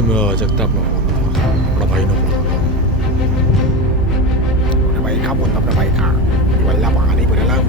જગતાપનો phone હતો, આપણા ભાઈનો ફોન હતો. ભાઈ ના ફોન આપણા ભાઈ ના વલ્લા પાણી ભરેલા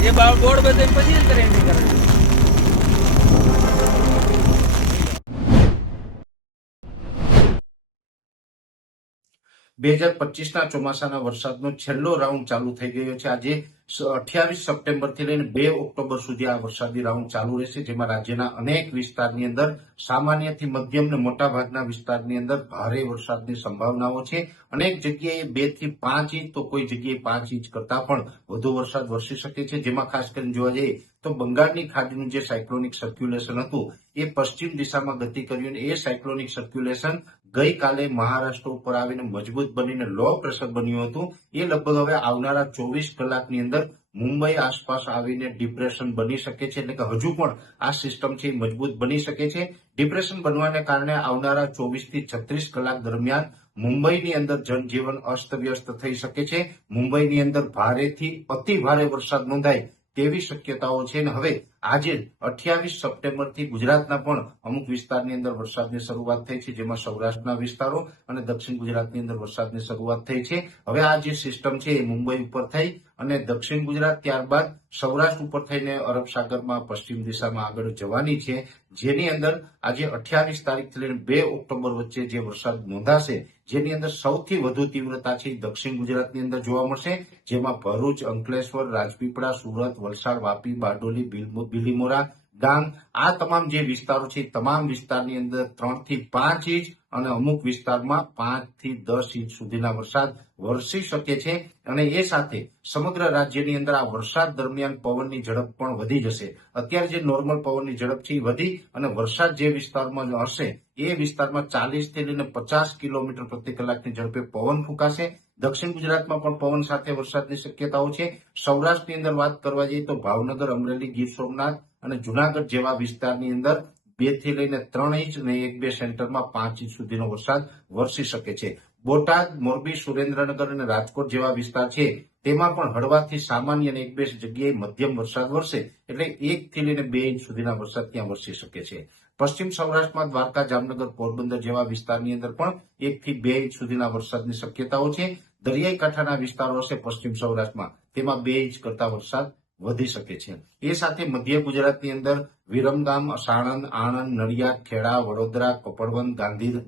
ये बोर्ड बदल પછી જ કરે એન્ટ્રી કરવાની. 2025ના ચોમાસાના વરસાદનો છેલ્લો રાઉન્ડ ચાલુ થઈ ગયો છે. આજે 28 સપ્ટેમ્બરથી લઈને 2 ઓક્ટોબર સુધી આ વરસાદી રાઉન્ડ ચાલુ રહેશે, જેમાં રાજ્યના અનેક વિસ્તારની અંદર સામાન્યથી મધ્યમ અને મોટાભાગના વિસ્તારની અંદર ભારે વરસાદની સંભાવનાઓ છે. અનેક જગ્યાએ 2 થી 5 ઇંચ તો કોઈ જગ્યાએ 5 ઇંચ કરતા પણ વધુ વરસાદ વરસી શકે છે. જેમાં ખાસ કરીને જોવા જઈએ તો બંગાળની ખાડીનું જે સાયક્લોનિક સર્ક્યુલેશન હતું એ પશ્ચિમ દિશામાં ગતિ કર્યું અને એ સાયક્લોનિક સર્ક્યુલેશન ગઈકાલે મહારાષ્ટ્ર ઉપર આવીને મજબૂત બનીને લો પ્રેશર બન્યું હતું. એ લગભગ હવે આવનારા 24 કલાકની અંદર મુંબઈ આસપાસ આવીને ડિપ્રેશન બની શકે છે. એટલે કે હજુ પણ આ સિસ્ટમ છે મજબૂત બની શકે છે. ડિપ્રેશન બનવાને કારણે આવનારા 24 થી 36 કલાક દરમિયાન મુંબઈની અંદર જનજીવન અસ્તવ્યસ્ત થઈ શકે છે. મુંબઈની અંદર ભારેથી અતિ ભારે વરસાદ નોંધાય તેવી શક્યતાઓ છે. અને હવે આજે 28 સપ્ટેમ્બરથી ગુજરાતના પણ અમુક વિસ્તારની અંદર વરસાદની શરૂઆત થઈ છે, જેમાં સૌરાષ્ટ્રના વિસ્તારો અને દક્ષિણ ગુજરાતની અંદર વરસાદની શરૂઆત થઈ છે. હવે આ જે સિસ્ટમ છે એ મુંબઈ ઉપર થઈ અને દક્ષિણ ગુજરાત ત્યારબાદ સૌરાષ્ટ્ર ઉપર થઈને અરબ સાગરમાં પશ્ચિમ દિશામાં આગળ જવાની છે, જેની અંદર આજે 28 તારીખથી લઈને 2 ઓક્ટોબર વચ્ચે જે વરસાદ નોંધાશે, જેની અંદર સૌથી વધુ તીવ્રતા છે દક્ષિણ ગુજરાતની અંદર જોવા મળશે, જેમાં ભરૂચ, અંકલેશ્વર, રાજપીપળા, સુરત, વલસાડ, વાપી, બારડોલી, બિલીમોરા, ડાંગ આ તમામ જે વિસ્તારો છે તમામ વિસ્તારની અંદર 3 થી 5 ઇંચ અને અમુક વિસ્તારમાં 5 થી 10 ઇંચ સુધીના વરસાદ વરસી શકે છે. અને એ સાથે સમગ્ર રાજ્યની અંદર આ વરસાદ દરમિયાન પવનની ઝડપ પણ વધી જશે. અત્યારે જે નોર્મલ પવનની ઝડપ છે એ વધી અને વરસાદ જે વિસ્તારમાં હશે એ વિસ્તારમાં 40 થી લઈને 50 કિલોમીટર પ્રતિ કલાકની ઝડપે પવન ફૂંકાશે. દક્ષિણ ગુજરાતમાં પણ પવન સાથે વરસાદની શક્યતાઓ છે. સૌરાષ્ટ્રની અંદર વાત કરવા જઈએ તો ભાવનગર, અમરેલી, ગીર સોમનાથ અને જુનાગઢ જેવા વિસ્તારની અંદર 2 થી લઈને 3 ઇંચ અને 1-2 સેન્ટરમાં 5 ઇંચ સુધીનો વરસાદ વરસી શકે છે. બોટાદ, મોરબી, સુરેન્દ્રનગર અને રાજકોટ જેવા વિસ્તાર છે તેમાં પણ હળવાથી સામાન્ય અને 1-2 જગ્યાએ મધ્યમ વરસાદ વરસે, એટલે 1 થી લઈને 2 ઇંચ સુધીના વરસાદ ત્યાં વરસી શકે છે. પશ્ચિમ સૌરાષ્ટ્રમાં દ્વારકા, જામનગર, પોરબંદર જેવા વિસ્તારની અંદર પણ 1 થી 2 ઇંચ સુધીના વરસાદની શક્યતાઓ છે. દરિયાઈ કાંઠાના વિસ્તારો હશે પશ્ચિમ સૌરાષ્ટ્રમાં, તેમાં 2 ઇંચ કરતા વરસાદ વધી શકે છે. એ સાથે મધ્ય ગુજરાતની અંદર વિરમગામ, સાણંદ, આણંદ, નડિયાદ, ખેડા, વડોદરા, કપડવંત,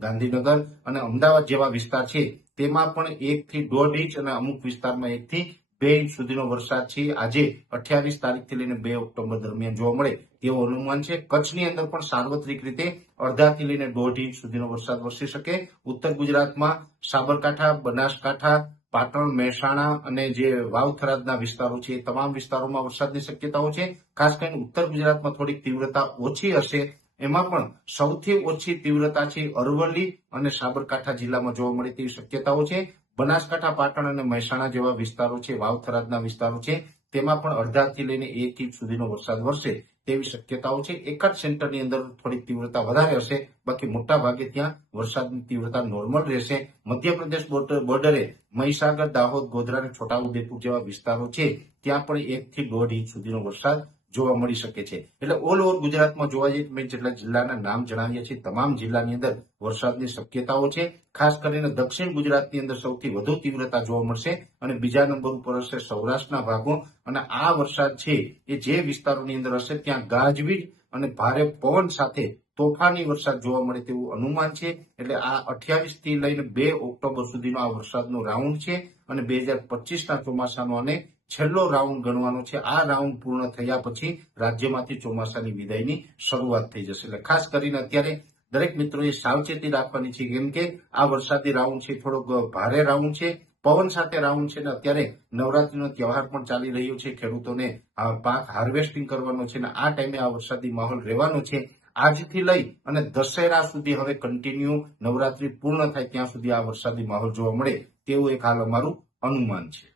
ગાંધીનગર અને અમદાવાદ જેવા વિસ્તાર છે તેમાં પણ 1 થી 1.5 ઇંચ અને અમુક વિસ્તારમાં 1 થી 2 ઇંચ સુધીનો વરસાદ છે આજે 28 તારીખથી લઈને 2 ઓક્ટોબર દરમિયાન જોવા મળે તેવું અનુમાન છે. કચ્છની અંદર પણ સાર્વત્રિક રીતે અડધાથી લઈને 1.5 ઇંચ સુધીનો વરસાદ વરસી શકે. ઉત્તર ગુજરાતમાં સાબરકાંઠા, બનાસકાંઠા, પાટણ, મહેસાણા અને જે વાવ-થરાદના વિસ્તારો છે એ તમામ વિસ્તારોમાં વરસાદની શક્યતાઓ છે. ખાસ કરીને ઉત્તર ગુજરાતમાં થોડીક તીવ્રતા ઓછી હશે. એમાં પણ સૌથી ઓછી તીવ્રતા છે અરવલ્લી અને સાબરકાંઠા જિલ્લામાં જોવા મળે તેવી શક્યતાઓ છે. બનાસકાંઠા, પાટણ અને મહેસાણા જેવા વિસ્તારો છે, વાવ-થરાદના વિસ્તારો છે, તેમાં પણ અડધાથી લઈને 1 ઇંચ સુધીનો વરસાદ વરસે તેવી શક્યતાઓ છે. એકાદ સેન્ટરની અંદર થોડીક તીવ્રતા વધારે હશે, બાકી મોટા ભાગે ત્યાં વરસાદની તીવ્રતા નોર્મલ રહેશે. મધ્યપ્રદેશ બોર્ડરે મહીસાગર, દાહોદ, ગોધરા અને છોટાઉદેપુર જેવા વિસ્તારો છે ત્યાં પણ 1 થી 1.5 ઇંચ સુધીનો વરસાદ જોવા મળી શકે છે. એટલે ઓલ ઓવર ગુજરાતમાં જોવા જઈએ મેં જેટલા જિલ્લાના નામ જણાવ્યા છે તમામ જિલ્લાની અંદર વરસાદની શક્યતાઓ છે. ખાસ કરીને દક્ષિણ ગુજરાતની અંદર સૌથી વધુ તીવ્રતા જોવા મળશે અને બીજા નંબર ઉપર હશે સૌરાષ્ટ્રના ભાગો. અને આ વરસાદ છે એ જે વિસ્તારોની અંદર હશે ત્યાં ગાજવીજ અને ભારે પવન સાથે તોફાની વરસાદ જોવા મળે તેવું અનુમાન છે. એટલે આ 28 થી લઈને 2 ઓક્ટોબર સુધીનો આ વરસાદનો રાઉન્ડ છે અને 2025ના ચોમાસાનો અને છેલ્લો રાઉન્ડ ગણવાનો છે. આ રાઉન્ડ પૂર્ણ થયા પછી રાજ્યમાંથી ચોમાસાની વિદાયની શરૂઆત થઈ જશે. એટલે ખાસ કરીને અત્યારે દરેક મિત્રોએ સાવચેતી રાખવાની છે, કેમ કે આ વરસાદી રાઉન્ડ છે થોડોક ભારે રાઉન્ડ છે, પવન સાથે રાઉન્ડ છે, ને અત્યારે નવરાત્રીનો તહેવાર પણ ચાલી રહ્યો છે. ખેડૂતોને પાક હાર્વેસ્ટિંગ કરવાનો છે, ને આ ટાઈમે આ વરસાદી માહોલ રહેવાનો છે. આજથી લઈ અને દશેરા સુધી હવે કન્ટિન્યુ નવરાત્રી પૂર્ણ થાય ત્યાં સુધી આ વરસાદી માહોલ જોવા મળે તેવું એક હાલ અમારું અનુમાન છે.